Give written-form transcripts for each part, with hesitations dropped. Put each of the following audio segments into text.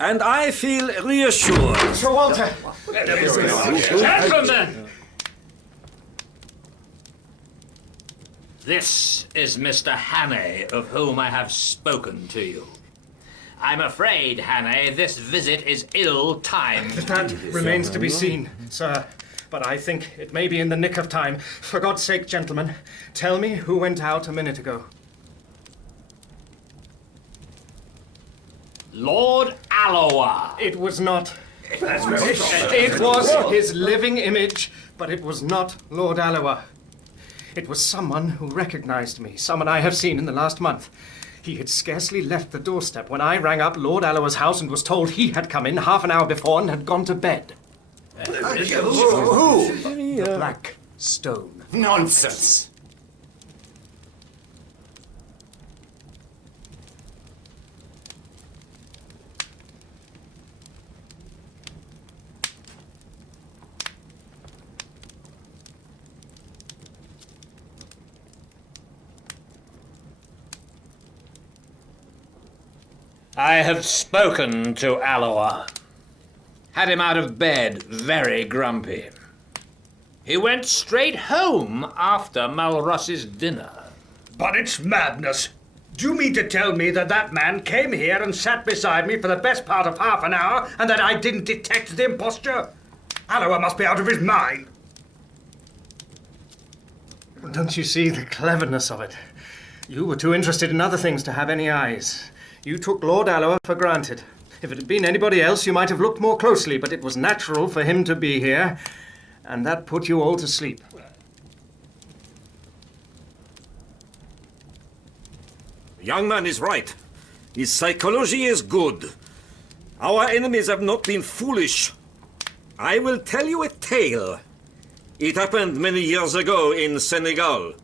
And I feel reassured. Sir Walter! Gentlemen! This is Mr. Hannay, of whom I have spoken to you. I'm afraid, Hannay, this visit is ill-timed. That remains to be seen, sir. But I think it may be in the nick of time. For God's sake, gentlemen, tell me who went out a minute ago. Lord Alloa. It was not. It was his living image, but it was not Lord Alloa. It was someone who recognized me, someone I have seen in the last month. He had scarcely left the doorstep when I rang up Lord Alloa's house and was told he had come in half an hour before and had gone to bed. Who? The Black Stone. Nonsense. I have spoken to Alloa. Had him out of bed, very grumpy. He went straight home after Malross's dinner. But it's madness. Do you mean to tell me that that man came here and sat beside me for the best part of half an hour and that I didn't detect the imposture? Alloa must be out of his mind. Don't you see the cleverness of it? You were too interested in other things to have any eyes. You took Lord Alloa for granted. If it had been anybody else, you might have looked more closely, but it was natural for him to be here, and that put you all to sleep. The young man is right. His psychology is good. Our enemies have not been foolish. I will tell you a tale. It happened many years ago in Senegal.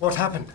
What happened?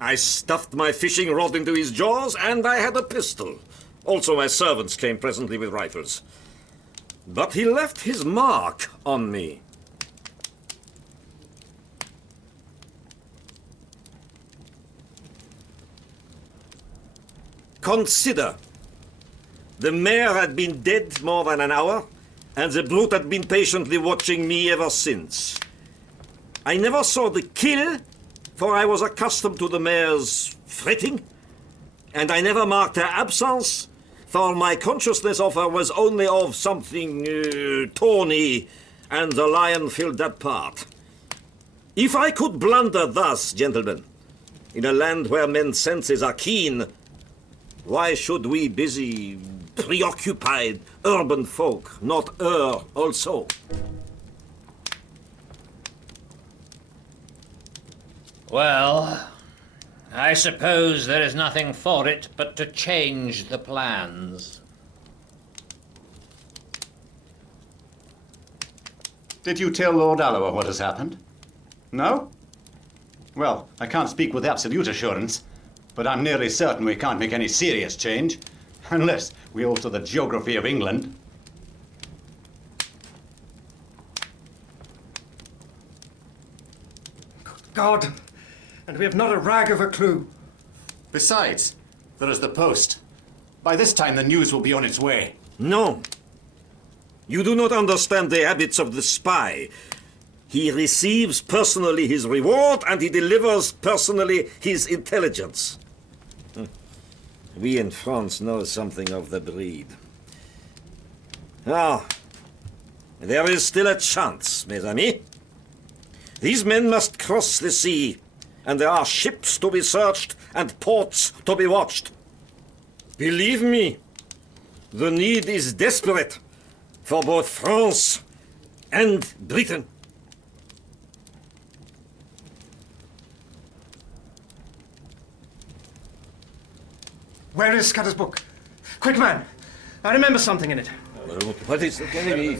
I stuffed my fishing rod into his jaws, and I had a pistol. Also, my servants came presently with rifles. But he left his mark on me. Consider. The mare had been dead more than an hour, and the brute had been patiently watching me ever since. I never saw the kill, for I was accustomed to the mare's fretting, and I never marked her absence, for my consciousness of her was only of something tawny, and the lion filled that part. If I could blunder thus, gentlemen, in a land where men's senses are keen, why should we busy preoccupied urban folk not err also? Well, I suppose there is nothing for it but to change the plans. Did you tell Lord Alloa what has happened? No? Well, I can't speak with absolute assurance, but I'm nearly certain we can't make any serious change, unless we alter the geography of England. God, and we have not a rag of a clue. Besides, there is the post. By this time, the news will be on its way. No. You do not understand the habits of the spy. He receives personally his reward, and he delivers personally his intelligence. We in France know something of the breed. Ah, there is still a chance, mes amis. These men must cross the sea, and there are ships to be searched and ports to be watched. Believe me, the need is desperate for both France and Britain. Where is Scudder's book? Quick, man! I remember something in it. What is it going to be?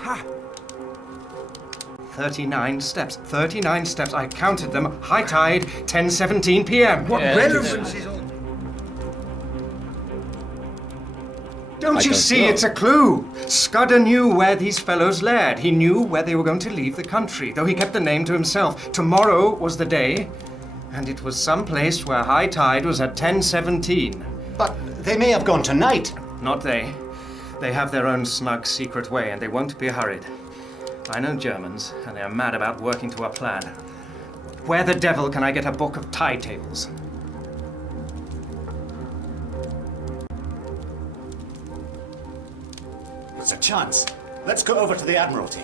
Ha! 39 steps. 39 steps. I counted them. High tide, 10:17 p.m. What Yeah, relevance is all? Don't you don't see? know. It's a clue. Scudder knew where these fellows laired. He knew where they were going to leave the country, though he kept the name to himself. Tomorrow was the day, and it was some place where high tide was at 10:17. But they may have gone tonight. Not they. They have their own snug, secret way, and they won't be hurried. I know Germans, and they are mad about working to a plan. Where the devil can I get a book of tide tables? It's a chance. Let's go over to the Admiralty.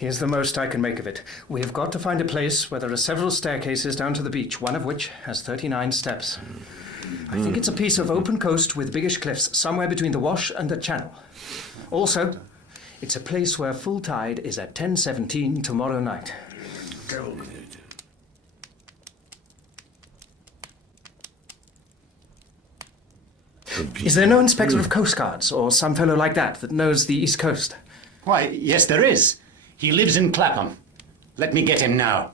Here's the most I can make of it. We have got to find a place where there are several staircases down to the beach, one of which has 39 steps. I think it's a piece of open coast with biggish cliffs, somewhere between the Wash and the Channel. Also, it's a place where full tide is at 10:17 tomorrow night. Is there no inspector of Coast Guards or some fellow like that knows the East Coast? Why, yes, there is. He lives in Clapham. Let me get him now.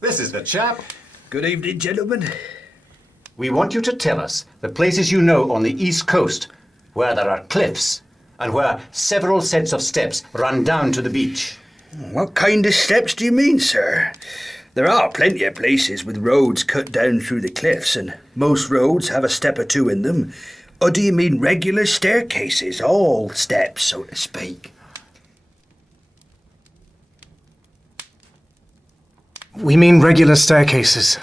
This is the chap. Good evening, gentlemen. We want you to tell us the places you know on the East Coast where there are cliffs and where several sets of steps run down to the beach. What kind of steps do you mean, sir? There are plenty of places with roads cut down through the cliffs, and most roads have a step or two in them. Or do you mean regular staircases, all steps, so to speak? We mean regular staircases.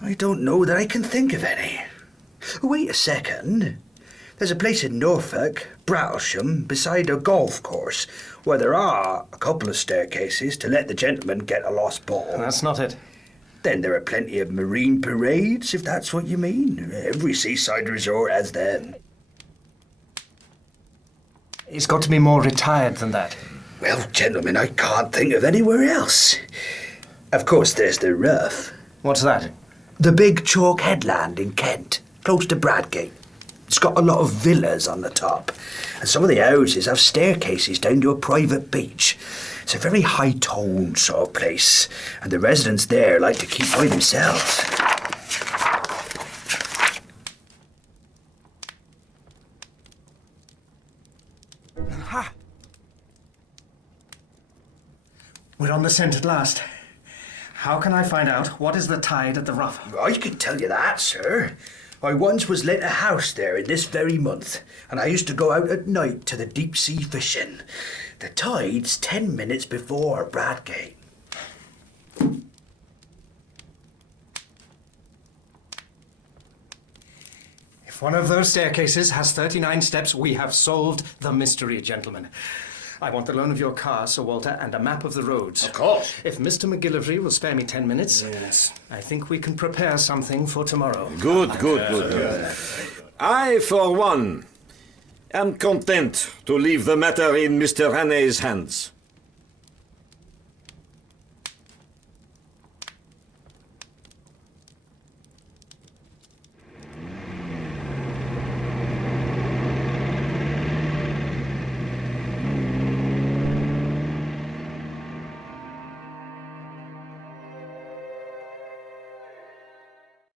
I don't know that I can think of any. Wait a second. There's a place in Norfolk, Brattlesham, beside a golf course, where there are a couple of staircases to let the gentleman get a lost ball. That's not it. Then there are plenty of marine parades, if that's what you mean. Every seaside resort has them. It's got to be more retired than that. Well, gentlemen, I can't think of anywhere else. Of course, there's the Rough. What's that? The big chalk headland in Kent, close to Bradgate. It's got a lot of villas on the top, and some of the houses have staircases down to a private beach. It's a very high-toned sort of place, and the residents there like to keep by themselves. Aha! We're on the scent at last. How can I find out what is the tide at the Rough? I can tell you that, sir. I once was let a house there in this very month, and I used to go out at night to the deep sea fishing. The tide's 10 minutes before Bradgate. If one of those staircases has 39 steps, we have solved the mystery, gentlemen. I want the loan of your car, Sir Walter, and a map of the roads. Of course. If Mr. McGillivray will spare me 10 minutes, yes, I think we can prepare something for tomorrow. Good. I, for one, am content to leave the matter in Mr. Rene's hands.